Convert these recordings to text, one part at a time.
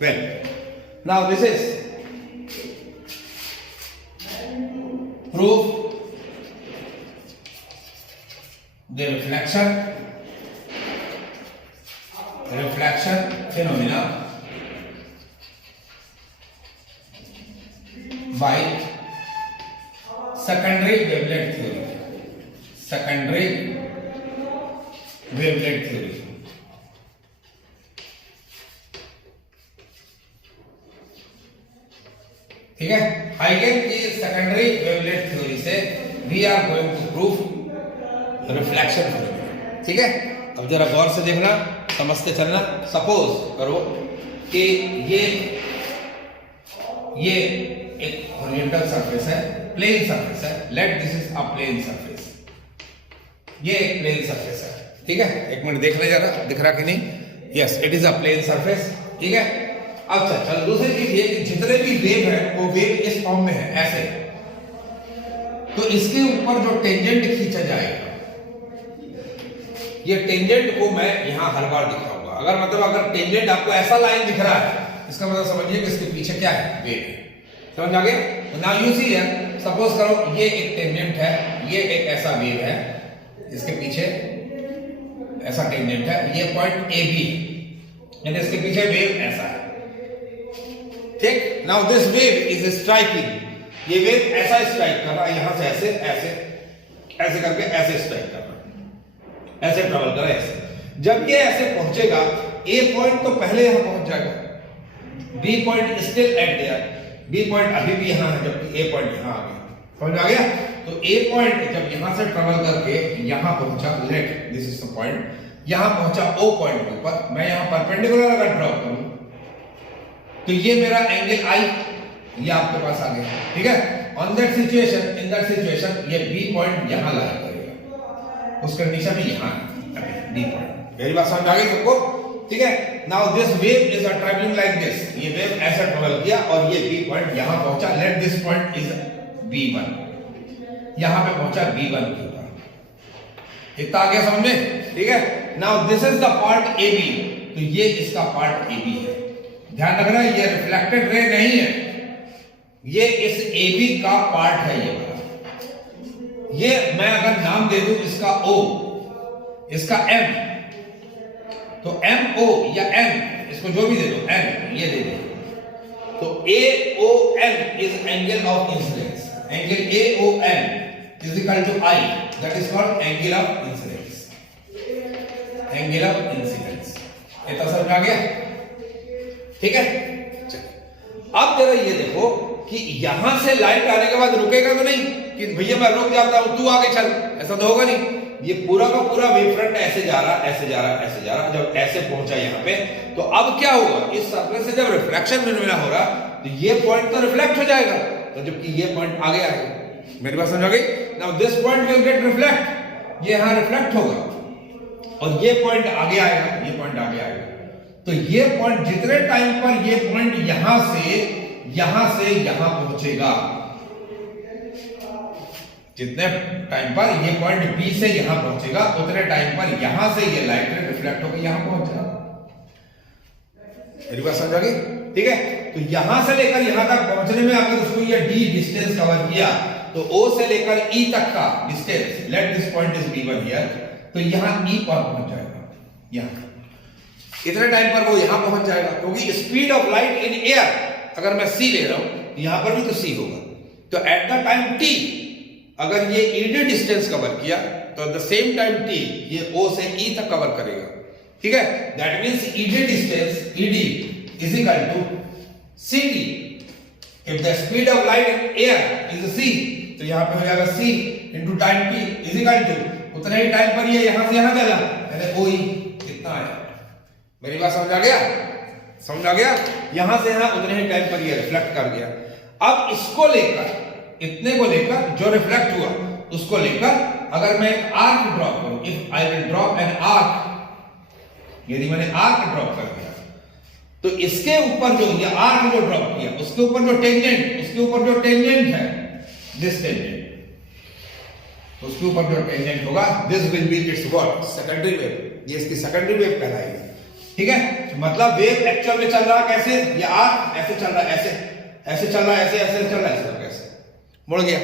Well, now this is proof the reflection phenomena by secondary wavelength theory. Secondary wavelength theory. ठीक है, हाइगन की secondary wavelength theory से we are going to prove reflection phenomena. ठीक है, अब जरा गौर से देखना, समझते चलना. सपोज करो कि ये एक हॉरिजॉन्टल सरफेस है, प्लेन सरफेस है. Let this is a plane surface. ये एक प्लेन सरफेस है. ठीक है, एक मिनट देख ले जरा, दिख रहा कि नहीं? Yes, it is a plane surface. ठीक है, अच्छा चल, दूसरी चीज ये कि जितने भी वेव है वो वेव इस फॉर्म में है, ऐसे. तो इसके ऊपर जो टेंजेंट खींचा जाएगा, ये टेंजेंट को मैं यहां हर बार दिखाऊंगा. अगर टेंजेंट आपको ऐसा लाइन दिख रहा है, इसका मतलब समझिए कि इसके पीछे क्या है, वेव है. समझ आ गया? Now you see here, suppose करो ये एक टेंजेंट है, ये एक ऐसा वेव है, इसके पीछे ऐसा टेंजेंट है, ये पॉइंट ए बी, यानी इसके पीछे वेव ऐसा है. ठीक, now this wave is striking. ये वेव ऐसा स्ट्राइक कर रहा है, यहां से ऐसे ऐसे ऐसे करके ऐसे स्ट्राइक कर रहा है, ऐसे ट्रेवल कर रहा है ऐसे. जब ये ऐसे पहुंचेगा, ए पॉइंट तो पहले यहां पहुंच जाएगा, B point still at there. B point अभी भी यहां है, जबकि ए पॉइंट यहां आ गया. समझ आ गया? तो ए पॉइंट जब यहां से ट्रेवल करके यहां पहुंचा, late this is the point, यहां पहुंचा ओ पॉइंट के ऊपर, मैं यहां परपेंडिकुलर अगर ड्रॉ करूं तो ये मेरा एंगल आई, ये आपके पास आ गया. ठीक है, on that situation, in that situation ये बी पॉइंट यहां लाई करेगा, उस कंडीशन में यहां बी पॉइंट. मेरी बात समझ आ गई सबको? ठीक है, now this wave is travelling like this. ये वेव ऐसा ट्रैवल किया और ये बी पॉइंट यहां पहुंचा. Let this point is B1, यहां पे पहुंचा B1 के ऊपर. इतना आ गया समझ में? ठीक है, now this is the part AB. तो ये इसका पार्ट AB है. ध्यान रखना, ये रिफ्लेक्टेड रे नहीं है, ये इस AB का पार्ट है. ये वाला, ये मैं अगर नाम दे दूं इसका O, इसका M, तो MO या M, इसको जो भी दे दो, M ये दे दो, तो AON is angle of incidence. Angle AON is equal to I, that is called angle of incidence. Angle of incidence. इतना समझ आ गया? ठीक है, चलिए अब जरा ये देखो कि यहां से लाइट आने के बाद रुकेगा तो नहीं कि भैया मैं रुक जाता हूं तू आगे चल, ऐसा तो होगा नहीं. ये पूरा का पूरा वेव फ्रंट ऐसे जा रहा, ऐसे जा रहा, ऐसे जा रहा. जब ऐसे पहुंचा यहां पे, तो अब क्या होगा, इस सर्फेस से जब रिफ्लेक्शन फिनोमेना हो रहा, तो ये पॉइंट तो रिफ्लेक्ट हो जाएगा, तो जबकि ये पॉइंट आगे आएगा. मेरी बात समझ आ गई? Now this point will get reflect, ये यहां रिफ्लेक्ट होगा और ये पॉइंट आगे आएगा, ये पॉइंट आगे आएगा. तो ये पॉइंट जितने टाइम पर ये पॉइंट यहां से यहां पहुंचेगा, जितने टाइम पर ये पॉइंट बी से यहां पहुंचेगा, उतने टाइम पर यहां से ये लाइट रिफ्लेक्ट होकर यहां पहुंच जाएगा. मेरी बात समझ आ गई? ठीक है, तो यहां से लेकर यहां तक पहुंचने में अगर उसको ये डी डिस्टेंस कवर किया, तो O से लेकर E तक का distance, let this point is B1 here, तो यहां E पर पहुंच जाएगा. यहां इतने टाइम पर वो यहां पहुंच जाएगा, क्योंकि speed of light in air अगर मैं C ले रहा हूं, यहां पर भी तो C होगा. तो एट द टाइम T अगर ये ED डिस्टेंस कवर किया, तो at the same time T ये O से E तक कवर करेगा. ठीक है, that means ED distance ED is equal to CT. If the speed of light in air is C, तो यहां पे हो जाएगा C into time T is equal to उतने ही टाइम पर ये यहां से यहां चला, यानी OE कितना आया. मेरी बात समझ आ गया? समझ आ गया? यहां से यहां उतने ही टाइम पर ये रिफ्लेक्ट कर गया. अब इसको लेकर, इतने को लेकर जो रिफ्लेक्ट हुआ उसको लेकर अगर मैं एक आर्क ड्रॉ करूं, if I will draw an arc, यदि मैंने आर्क ड्रॉ कर दिया, तो इसके ऊपर जो ये आर्क जो ड्रॉ किया, उसके ऊपर जो टेंजेंट है, दिस टेंजेंट, उसके ऊपर जो टेंजेंट होगा, this will be it's what, secondary wave. ये इसकी सेकेंडरी वेव कहलाएगी. ठीक है, मतलब वेव एक्चुअल में चल रहा कैसे, ये आर्क ऐसे चल रहा है, ऐसे चल रहा है, ऐसे चल रहा है, ऐसे मुड़ गया,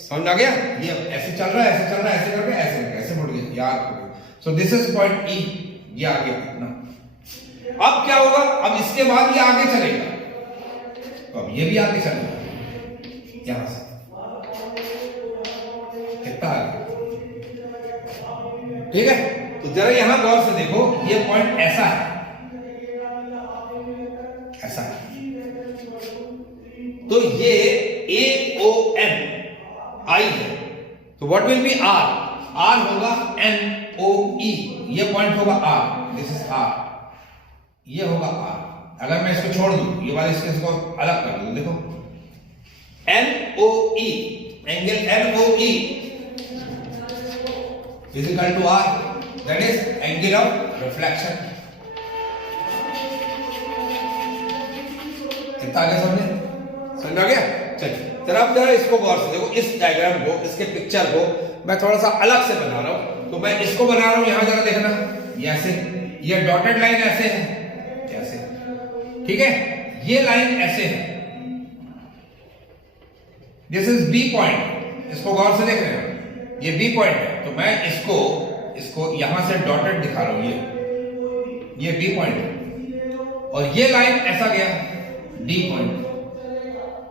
समझ आ गया, ये ऐसे चल रहा है, ऐसे चल रहा है, ऐसे करके ऐसे मुड़ गया, ये आर्क हो गया। सो दिस इज पॉइंट ई, ये आ गया इतना। अब क्या होगा, अब इसके बाद ये आगे चलेगा, तो अब ये भी आगे चलेगा यहां से, कितना आगे, ठीक है। तो जरा यहां गौर से देखो, ये पॉइंट ऐसा है, ऐसा है, तो ये AON आई है, तो what will be R, R होगा NOE, ये पॉइंट होगा आर, दिस इज आर, ये होगा आर। अगर मैं इसको छोड़ दूं, ये वाले इसको अलग कर दूं, देखो NOE, angle NOE is equal to R, that is angle of reflection. कितना आगे समझ आ गया? चलिए जरा आप जरा इसको गौर से देखो, इस डायग्राम को, इसके पिक्चर को मैं थोड़ा सा अलग से बना रहा हूं, तो मैं इसको बना रहा हूं, यहां जरा देखना, ये ऐसे, ये डॉटेड लाइन ऐसे है, ऐसे, ठीक है, ये लाइन ऐसे है, दिस इज बी पॉइंट, इसको गौर से देख रहे हैं, ये बी पॉइंट है, तो मैं इसको यहां से डॉटेड दिखा रहा हूं, ये बी पॉइंट है, और ये लाइन ऐसा गया डी पॉइंट।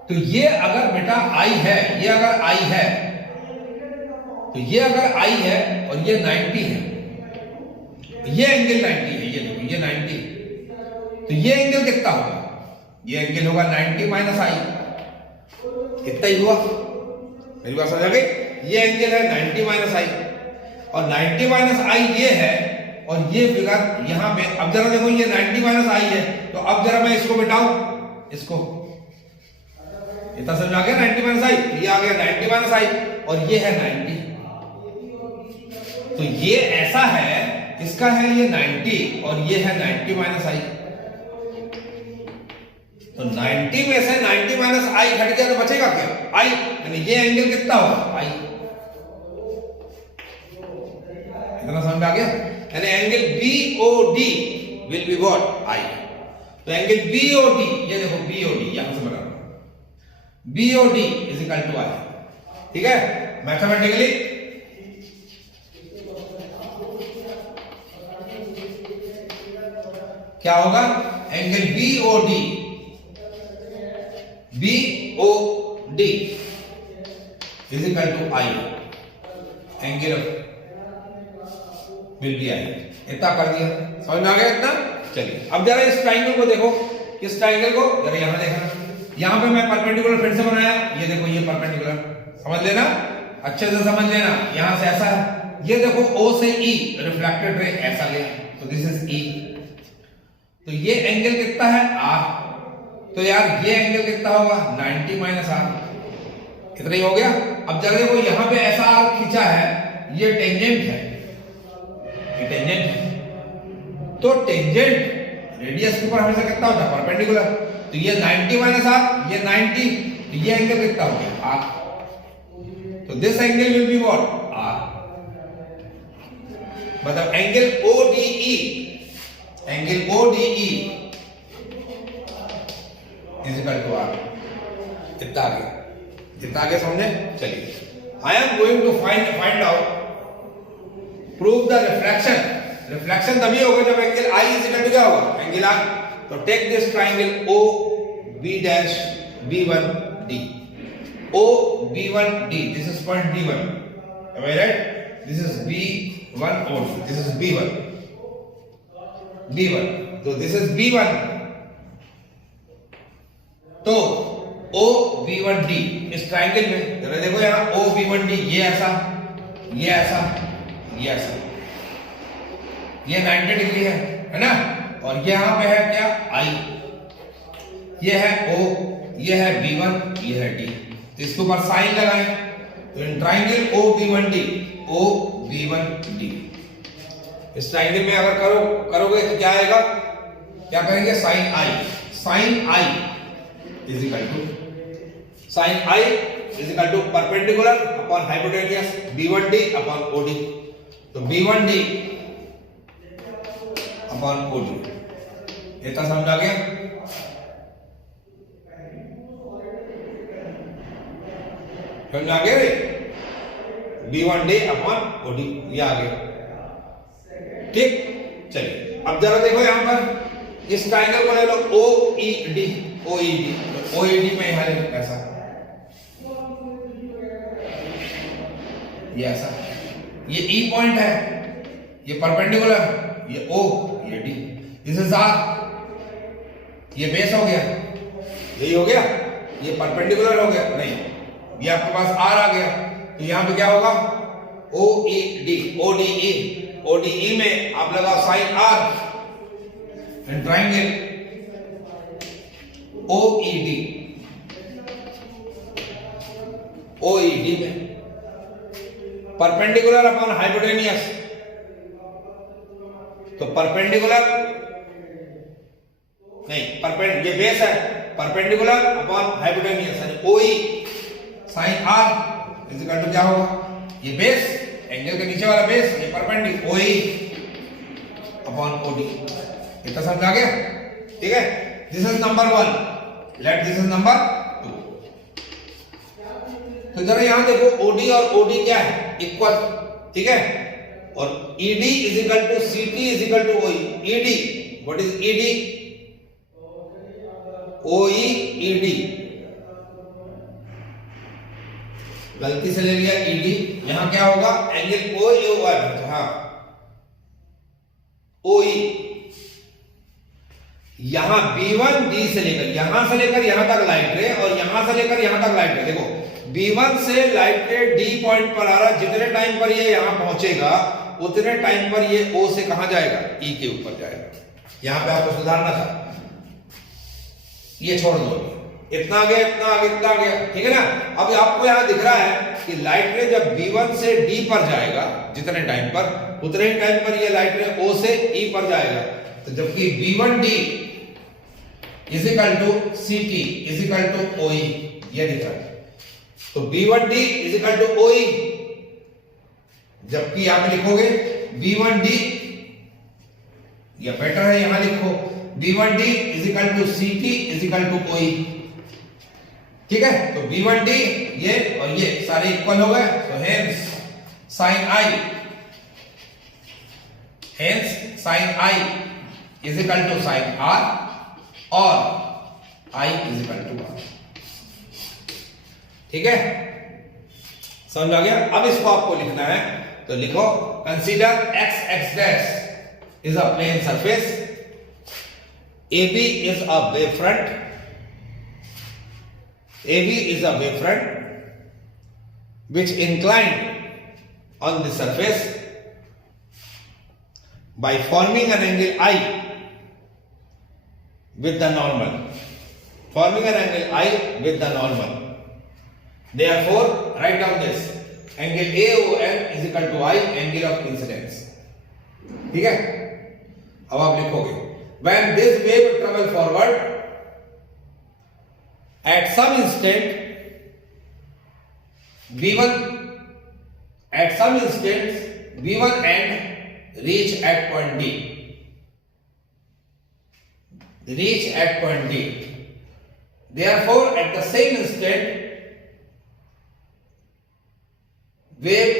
तो ये अगर बेटा आई है, ये अगर आई है, तो ये अगर आई है और ये 90 है, ये एंगल 90 है, ये देखो ये 90, तो ये एंगल कितना होगा, ये एंगल होगा 90 माइनस आई, कितना ही हुआ, मेरी बात समझ आ गई, ये एंगल है 90 माइनस आई, और 90 माइनस आई ये है, और ये फिगर यहां पे, अब जरा देखो ये 90 माइनस आई है, तो अब जरा मैं इसको बिठाऊं, इसको, इतना समझ आ गया, 90 माइनस आई, ये आ गया 90 माइनस आई, और ये है 90, तो ये ऐसा है, इसका है ये 90 और ये है 90 माइनस आई, तो 90 में से 90 माइनस आई हट गया तो बचेगा क्या, आई, यानी ये एंगल कितना होगा, आई, इतना समझ आ गया, यानी angle BOD will be what, I. तो एंगल BOD, ये देखो BOD यहां से बना रहा हूं, BOD is equal to I, ठीक है, मैथमेटिकली क्या होगा, angle BOD is equal to I, angle will be I, इतना कर दिया, समझ में आ गया इतना। चलिए अब जरा इस ट्राइंगल को देखो, इस ट्राइंगल को जरा यहां देखना, यहां पे मैं परपेंडिकुलर फिर से बनाया, ये देखो ये परपेंडिकुलर, समझ लेना, अच्छे से समझ लेना, यहां से ऐसा है, ये देखो O से E रिफ्लेक्टेड रे ऐसा गया, तो दिस इज E, तो ये एंगल कितना है R, तो यार ये एंगल कितना होगा 90 माइनस R, इतना ही हो गया। अब जरा देखो यहां पे ऐसा R खींचा है, ये टेंजेंट है, ये टेंजेंट है, तो टेंजेंट रेडियस के ऊपर हमेशा कितना होता है, परपेंडिकुलर, तो ये 90 माइनस R, ये 90, तो ये एंगल कितना हो गया R, तो this angle will be what, R, मतलब angle ODE, angle ODE is equal to R, इतना आगे समझे। चलिए I am going to find out, prove the reflection, reflection तभी होगा जब angle I is equal to क्या होगा, एंगल R, तो take this triangle OB'B1D, OB1D, this is point B1, am I right, this is B1 OD, this is B1, so this is B1, तो OB1D इस triangle में जरा देखो यहां OB1D, ये ऐसा, ये ऐसा, ये ऐसा, ये 90 डिग्री है ना, और यहां पे है क्या I, ये है O, ये है B1, ये है D, तो इसके ऊपर साइन लगाएं, तो इन ट्राइंगल OB1D, OB1D, इस ट्राइंगल में अगर करोगे तो क्या आएगा, क्या करेंगे, sine I is equal to perpendicular upon hypotenuse B1D upon OD, तो B1D अपॉन OD, इतना समझा गया? समझा गया रे? B1D अपॉन OD ये आ गया। ठीक, चलिए अब जरा देखो यहां पर इस ट्राइंगल को ले लो OED, OED में यहां ले लो ऐसा, ये ऐसा, ये E पॉइंट है, ये परपेंडिकुलर, ये O, ये D, दिस इज R, ये बेस हो गया, यही हो गया, ये परपेंडिकुलर हो गया, नहीं ये आपके पास R आ गया, तो यहां पे क्या होगा OED, ODE में आप लगाओ sine R and triangle OED में परपेंडिकुलर अपॉन हाइपोटेनियस, तो परपेंडिकुलर नहीं, ये बेस है, परपेंडिकुलर अपॉन हाइपोटेनियस यानी OE sine R is equal to क्या होगा, ये बेस एंगल के नीचे वाला बेस, ये परपेंडिकुलर OE अपॉन OD। इतना समझा गया? ठीक है, this is number 1, late this is number 2। तो जरा यहां देखो OD और OD क्या है, इक्वल, ठीक है, और ED is equal to CT is equal to OE। ED, what is ED? OED, गलती से ले लिया ED, यहां क्या होगा एंगल OEOR, हाँ OE, यहां B1D से लेकर यहां तक लाइट रे और यहां से लेकर यहां तक लाइट रे, देखो B1 से लाइट रे D पॉइंट पर आ रहा, जितने टाइम पर ये यहां पहुंचेगा उतने टाइम पर ये O से कहां जाएगा, E के ऊपर जाएगा। यहां पे आपको सुधारना था, ये छोड़ दो, इतना आ गया, इतना आ गया, इतना आ गया, ठीक है ना। अब आपको यहां दिख रहा है कि लाइट रे जब B1 से D पर जाएगा जितने टाइम पर, उतने ही टाइम पर ये लाइट रे O से E पर जाएगा, तो जबकि B1D is equal to CT is equal to OE, ये दिख रहा है, तो B1D is equal to OE, जबकि यहां पे लिखोगे B1D, या बेटर है यहां लिखो B1D is equal to CT is equal to OE, ठीक है। तो B1D ये और ये सारे इक्वल हो गए, तो hence sine I is equal to sine R और I is equal to R, ठीक है, समझ आ गया। अब इसको आपको लिखना है, तो लिखो consider x dash is a plane surface, AB is a wavefront, AB is a wavefront which inclined on the surface by forming an angle I with the normal, Therefore, write down this angle AON is equal to I, angle of incidence, ठीक है। अब आप लिखोगे when this wave travel forward at some instant V1 and reach at point D, therefore at the same instant wave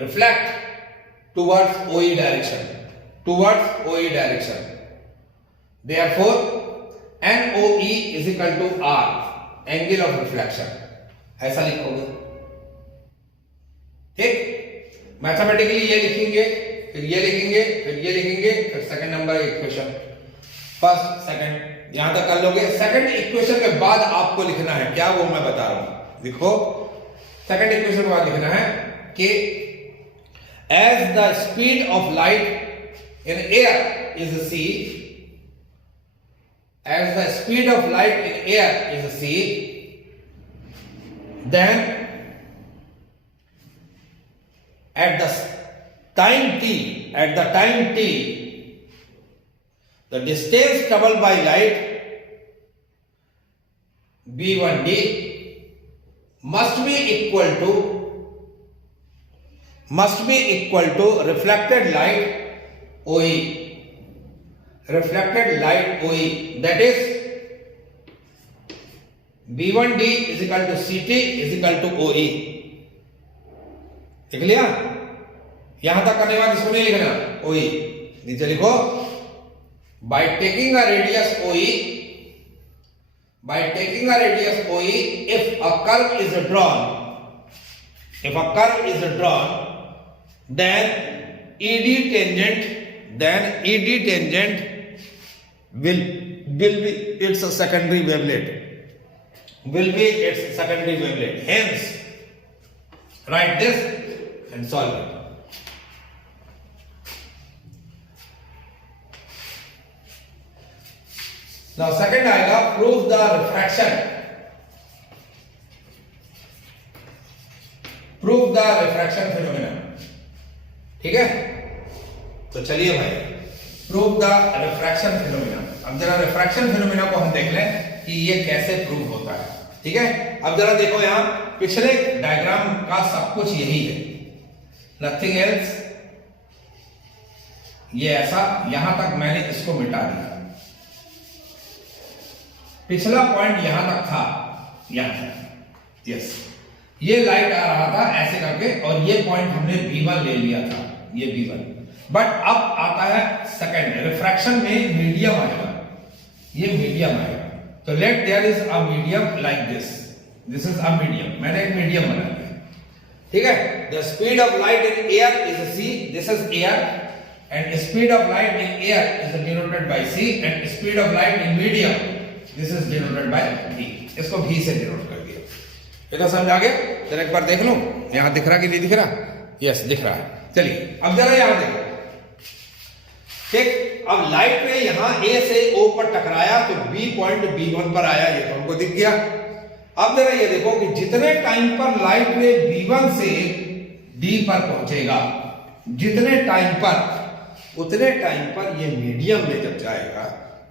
reflect towards OE direction, therefore NOE is equal to R, angle of reflection, ऐसा लिखोगे, ठीक। Mathematically ये लिखेंगे, फिर ये लिखेंगे, फिर ये लिखेंगे, फिर second number equation, first second यहां तक कर लोगे। सेकंड इक्वेशन के बाद आपको लिखना है क्या, वो मैं बता रहा हूं, देखो सेकंड इक्वेशन के बाद लिखना है कि as the speed of light in air is c, as the speed of light in air is c, then at the time t, the distance traveled by light B1D must be equal to reflected light OE, reflected light OE, that is B1D is equal to CT is equal to OE. देख लिया? यहां तक करने के बाद इसको नहीं लिखना OE, नीचे लिखो by taking a radius OE, if a curve is drawn, then ED tangent will be its secondary wavelength. Hence, write this and solve it. Now second आएगा prove the refraction. Phenomena. ठीक है? तो चलिए भाई prove the refraction phenomena. अब जरा refraction phenomena को हम देख लें कि ये कैसे प्रूव होता है। ठीक है, अब जरा देखो यहां पिछले डायग्राम का सब कुछ यही है, नथिंग एल्स। ये ऐसा, यहां तक मैंने इसको मिटा दिया, पिछला पॉइंट यहां तक था, यहां यस, ये लाइट आ रहा था ऐसे करके और ये पॉइंट हमने B1 ले लिया था, ये B1। बट अब आता है सेकंड, रिफ्रैक्शन में मीडियम आएगा, ये मीडियम आएगा। तो let there is a medium like this is a medium, मैंने एक मीडियम बना दिया। ठीक है, the speed of light in air is c, this is air, and speed of light in air is denoted by c, एंड speed of light इन मीडियम this is denoted by v। इसको v से denote कर दिया। ये तो समझ आ गया? जरा एक बार देख लो, यहां दिख रहा कि नहीं दिख रहा? यस दिख रहा है। चलिए अब जरा यहां देखो, ठीक, अब लाइट ने यहां A से O पर टकराया तो B पॉइंट B1 पर आया, ये तो हमको दिख गया। अब जरा ये देखो कि जितने टाइम पर लाइट ने B1 से D पर पहुंचेगा, जितने टाइम पर, उतने टाइम पर ये मीडियम में जब जाएगा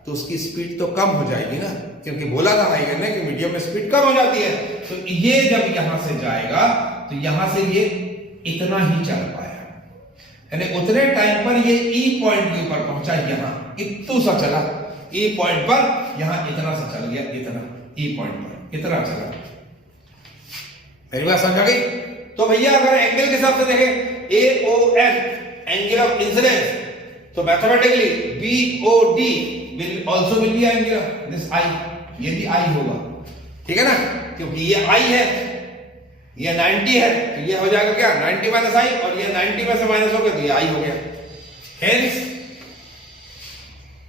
तो उसकी स्पीड तो कम हो जाएगी ना, क्योंकि बोला था हाइगन ने कि मीडियम में स्पीड कम हो जाती है। तो ये जब यहां से जाएगा तो यहां से ये इतना ही चल पाया, यानी उतने टाइम पर ये E पॉइंट के ऊपर पहुंचा, यहां इतू सा चला, E पॉइंट पर यहां इतना सा चल गया, इतना E पॉइंट पर इतना चला। मेरी बात समझ आ गई? तो भैया अगर एंगल के हिसाब से देखें AON एंगल ऑफ इंसिडेंस, तो mathematically BOD will also will be angle this I, ये भी I होगा। ठीक है ना, क्योंकि ये I है, ये 90 है, तो ये हो जाएगा क्या 90 माइनस I, और ये 90 में से माइनस हो गया तो ये I हो गया। Hence,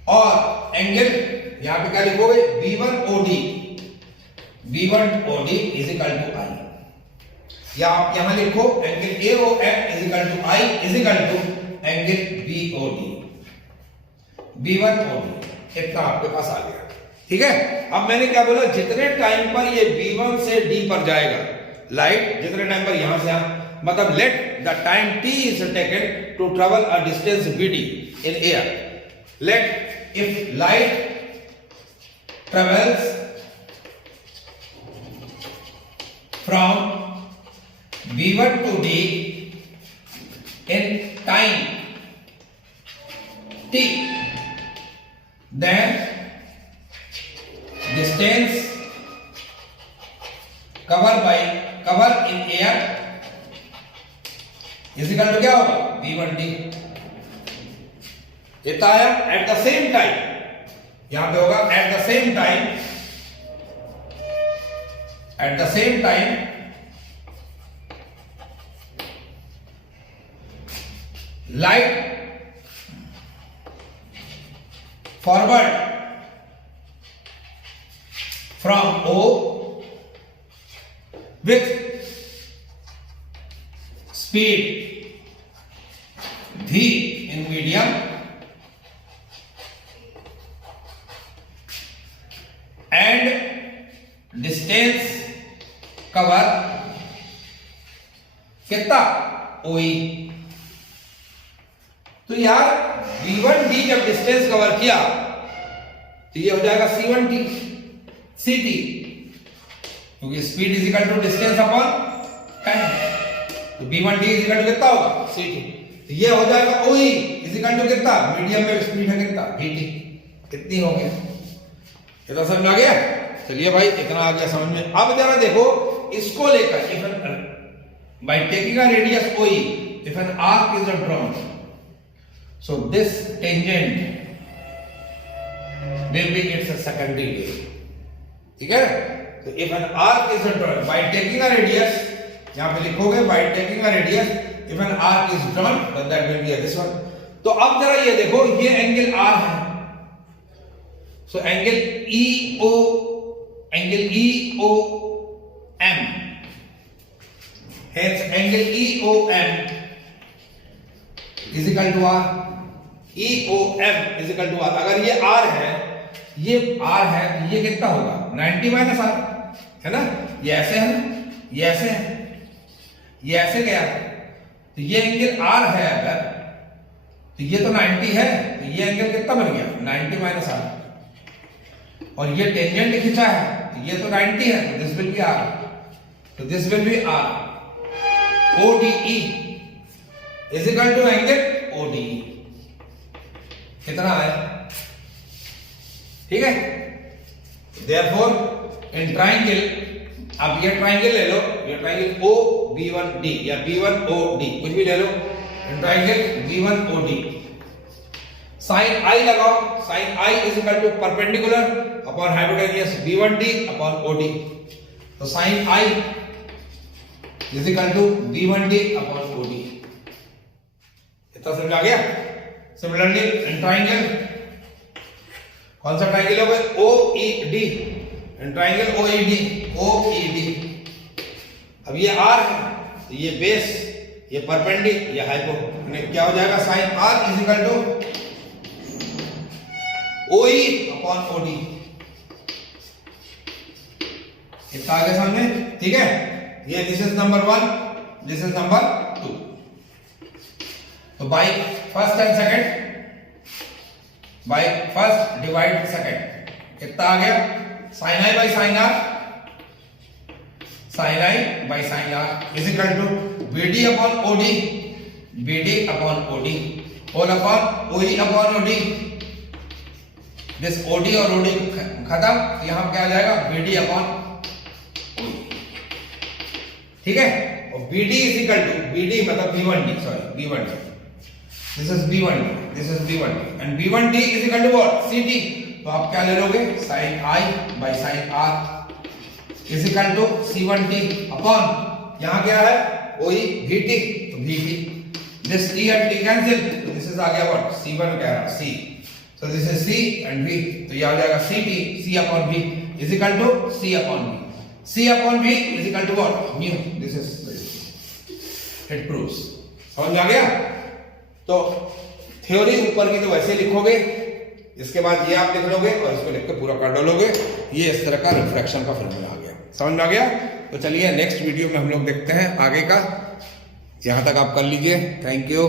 और एंगल यहां पे क्या लिखोगे B1OD is equal to I, या आप यहां लिखो angle AON is equal to I is equal to angle B1OD, इतना आपके पास आ गया। ठीक है, अब मैंने क्या बोला, जितने टाइम पर ये B1 से D पर जाएगा लाइट, जितने टाइम पर यहां से मतलब let the time T is taken to travel a distance BD in air, let if light travels from B1 to D in time T, then distance cover in air is equal to क्या होगा B1D। इतना आया। Eight the same time यहां पे होगा eight the same time light forward from O with speed v in medium and distance cover कितना OE। तो यार B1D जब डिस्टेंस कवर किया तो ये हो जाएगा C1T CT, क्योंकि speed is equal to distance upon time, तो B1D इज इक्वल टू कितना होगा CT, तो ये हो जाएगा OE इज इक्वल टू कितना, मीडियम वेव स्पीड है कितना, vt, कितनी हो गया, इतना समझ आ गया। चलिए भाई इतना आ गया समझ में। अब जरा देखो इसको लेकर, if by taking a radius OE, if an arc is drawn, so this tangent will be its secondary wave, ठीक है। तो if an arc is drawn by taking a radius, यहां पे लिखोगे by taking a radius, if an arc is drawn then that will be this one। तो अब जरा ये देखो ये एंगल R है, so angle EOM, hence angle EOM is equal to R, EOM is equal to R। अगर ये R है, ये R है, ये कितना होगा 90 माइनस R, है ना, ये ऐसे है ना, ये ऐसे है, ये ऐसे गया, तो ये एंगल R है अगर, तो ये तो 90 है, तो ये एंगल कितना बन गया 90 माइनस R, और ये टेंजेंट खींचा है, तो ये तो 90 है, तो दिस विल बी R, तो this will be R, ODE is equal to angle ODE, कितना है, ठीक है। Therefore in triangle, अब ये ट्राइंगल ले लो, ये ट्राइंगल OB1D या B1OD कुछ भी ले लो, in triangle B1OD, sine I लगाओ, sine I is equal to perpendicular upon hypotenuse B1D upon OD, तो sine I is equal to B1D upon OD, इतना समझ आ गया। सिमिलरली इन ट्राइंगल, कौन सा ट्राइंगल होगा OED, इन ट्राइंगल OED, अब ये R है, तो ये बेस, ये परपेंडिकुलर, ये हाइपो, क्या हो जाएगा sine R is equal to OE upon OD, इतना आगे सामने, ठीक है। ये this is number 1, this is number 2। तो by first and second, by first divide second, कितना आ गया sine I by sine R, sine I by sine R is equal to BD upon OD, BD upon OD whole upon OE upon OD, this OD और OD खत्म, यहां क्या आ जाएगा BD upon, ठीक है। और BD is equal to, BD मतलब B1D, sorry B1D, this is B1D, this is B1D and B1D is equal to what CT, तो आप क्या ले लोगे sine I by sine R is equal to C1T upon, यहां क्या है OE VT, तो VT, this T and T cancel, तो दिस इज आ गया व्हाट C1 कह रहा C, so this is C and V, तो ये आ जाएगा CT, C upon V is equal to C upon V, C upon V is equal to what mu, this is it proves, समझ आ गया। तो theory ऊपर की तो वैसे लिखोगे, इसके बाद ये आप लिख लोगे और इसको लिख के पूरा कर डालोगे, ये इस तरह का रिफ्रैक्शन का फॉर्मूला आ गया, समझ में आ गया। तो चलिए नेक्स्ट वीडियो में हम लोग देखते हैं आगे का, यहां तक आप कर लीजिए, थैंक यू।